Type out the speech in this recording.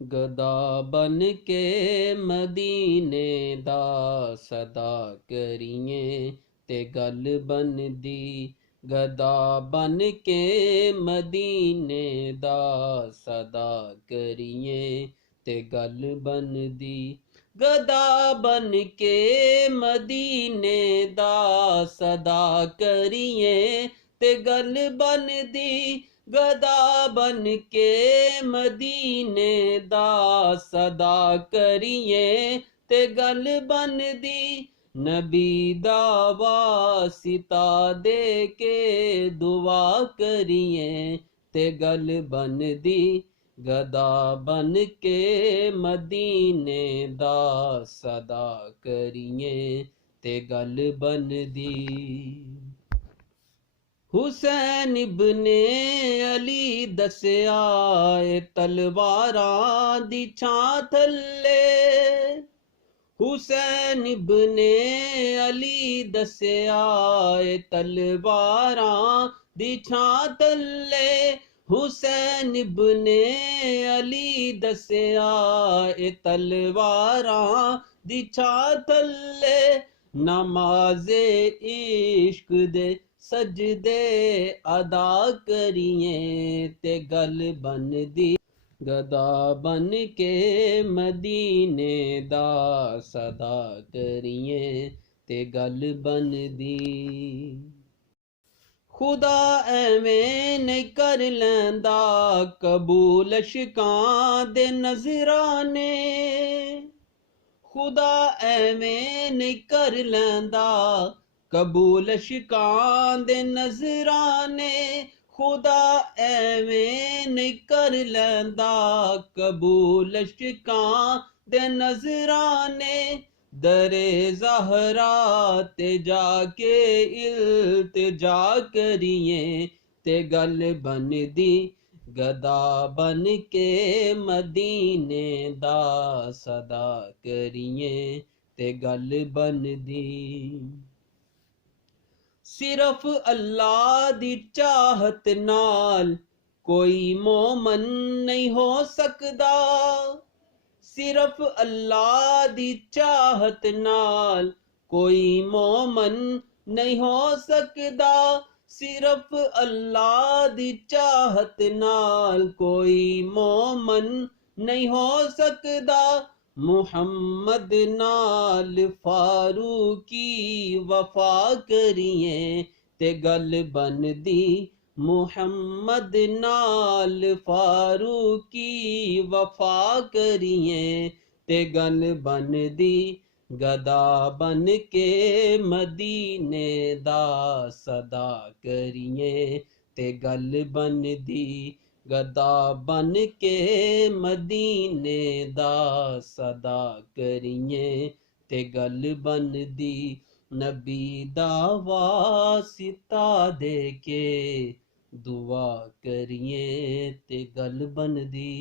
गदा बन के मदीने दा सदा करिए ते गल बनदी। गदा बन के मदीने दा सदा करिए ते गल बनदी। गदा बन के मदीने दा सदा करिए ते गल बनदी। गदा बन के मदीने दा सदा करिए ते गल बनदी। नबी दा वासिता दे के दुआ करिए ते गल बनदी। गदा बन के मदीने दा सदा करिए ते गल बनदी। हुसैन इब्ने अली दस्या तलवारां दी छां थल्ले। हुसैन इब्ने अली दस्या तलवारां दी छां थल्ले। हुसैन इब्ने अली दस्या तलवारां दी छां थल्ले। नमाज़े इश्क दे सजदे अदा करिए ते गल बनदी। गदा बन के मदीने दा सदा करिए ते गल बनदी। खुदा एवें नहीं कर लैंदा कबूल इश्कां दे नजराने। खुदा एवें नहीं कर लैंदा कबूल इश्कां दे नजराने। खुदा एवें नहीं कर लैंदा कबूल इश्कां दे नजराने। दरे ज़हरा ते जाके इल्तिजा करिए ते गल बनदी। गदा बन के मदीने दा सदा करिए ते गल बनदी। सिर्फ अल्लाह दी चाहत नाल कोई मोमन नहीं हो सकदा। सिर्फ अल्लाह दी चाहत नाल कोई मोमन नहीं हो सकदा। सिर्फ अल्लाह दी चाहत नाल कोई मोमन नहीं हो सकदा। मुहम्मद नाल फारूकी वफा करिए ते गल बनदी। मुहम्मद नाल फारूकी वफा करिए ते गल बनदी। गदा बन के मदीने दा सदा करिए ते गल बनदी। गदा बन के मदीने दा सदा करिए ते गल बनदी। नबी दा वासिता दे के दुआ करिए ते गल बनदी।